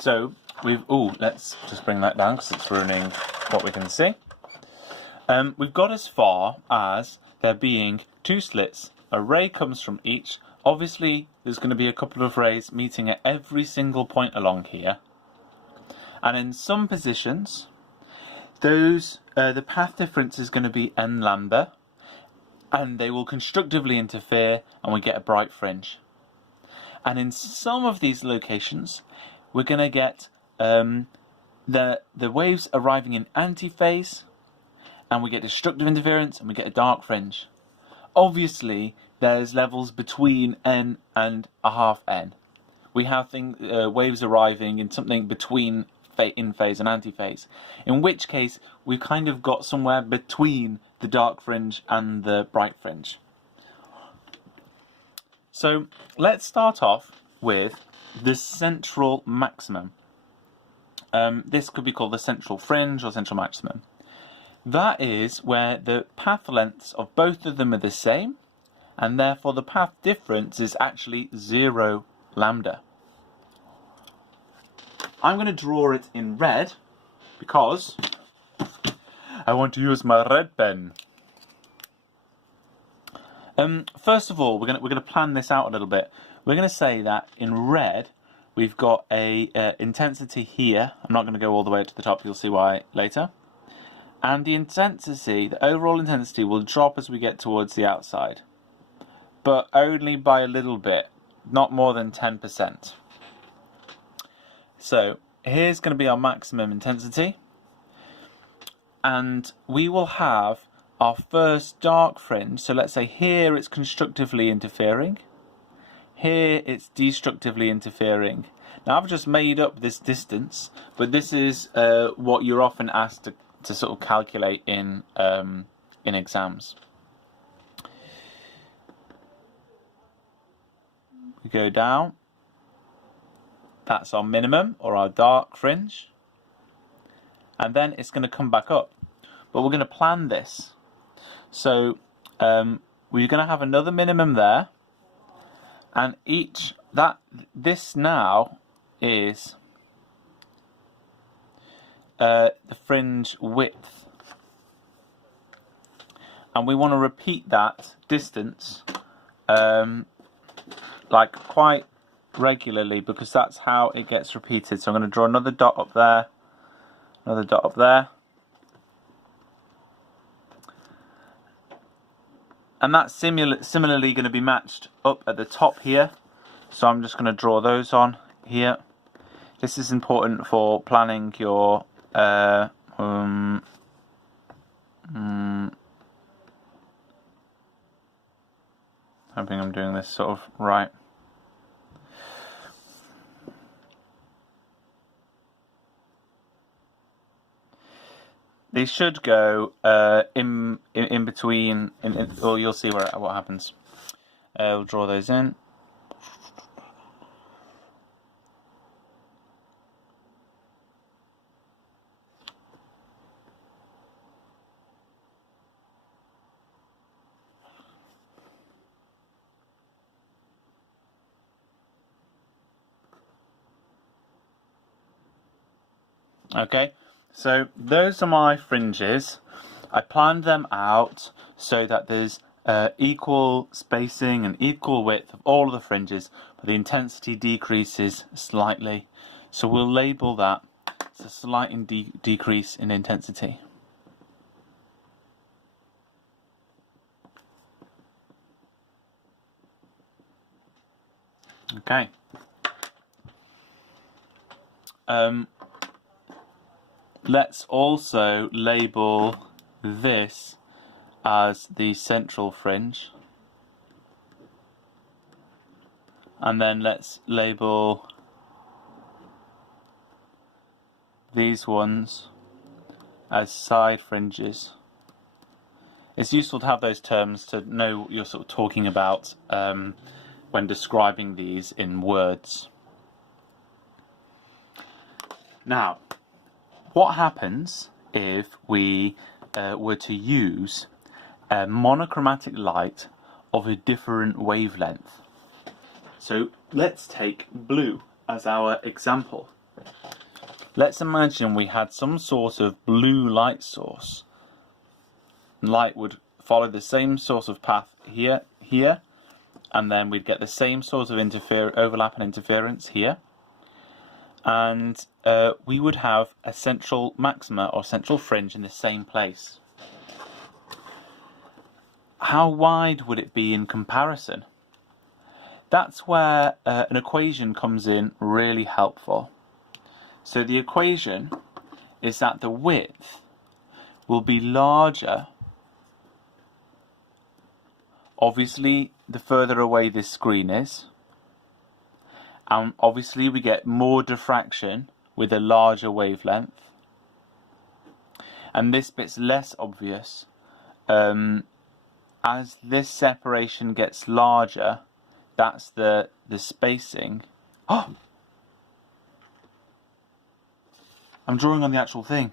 So let's just bring that down because it's ruining what we can see. We've got as far as there being 2 slits. A ray comes from each. Obviously, there's going to be a couple of rays meeting at every single point along here. And in some positions, the path difference is going to be n lambda, and they will constructively interfere, and we get a bright fringe. And in some of these locations, we're going to get the waves arriving in antiphase, and we get destructive interference, and we get a dark fringe. Obviously, there's levels between n and a half n. We have waves arriving in something between in phase and antiphase, in which case we've kind of got somewhere between the dark fringe and the bright fringe. So let's start off with the central maximum. This could be called the central fringe or central maximum. That is where the path lengths of both of them are the same, and therefore the path difference is actually 0 lambda. I'm going to draw it in red because I want to use my red pen. First of all, we're going to plan this out a little bit. We're going to say that in red we've got a intensity here. I'm not going to go all the way up to the top. You'll see why later. And the intensity, the overall intensity, will drop as we get towards the outside, but only by a little bit, not more than 10%. So here's going to be our maximum intensity, and we will have our first dark fringe. So let's say here it's constructively interfering, here it's destructively interfering. Now I've just made up this distance, but this is what you're often asked to sort of calculate in exams. We go down. That's our minimum, or our dark fringe. And then it's going to come back up. But we're going to plan this. So we're going to have another minimum there. And this now is the fringe width. And we want to repeat that distance like quite regularly, because that's how it gets repeated. So I'm going to draw another dot up there, another dot up there, and that's similarly going to be matched up at the top here. So I'm just going to draw those on here. This is important for planning your hoping I'm doing this sort of right. They should go in between, or you'll see what happens. We'll draw those in. Okay. So those are my fringes. I planned them out so that there's equal spacing and equal width of all of the fringes, but the intensity decreases slightly. So we'll label that as a slight decrease in intensity. Okay. Let's also label this as the central fringe, and then let's label these ones as side fringes. It's useful to have those terms to know what you're sort of talking about when describing these in words. Now, what happens if we were to use a monochromatic light of a different wavelength? So let's take blue as our example. let's imagine we had some sort of blue light source. Light would follow the same sort of path here, and then we'd get the same sort of overlap and interference here. And we would have a central maxima or central fringe in the same place. How wide would it be in comparison? That's where an equation comes in really helpful. So the equation is that the width will be larger, obviously the further away this screen is, and obviously we get more diffraction with a larger wavelength, and this bit's less obvious. As this separation gets larger, that's the spacing. Oh! I'm drawing on the actual thing.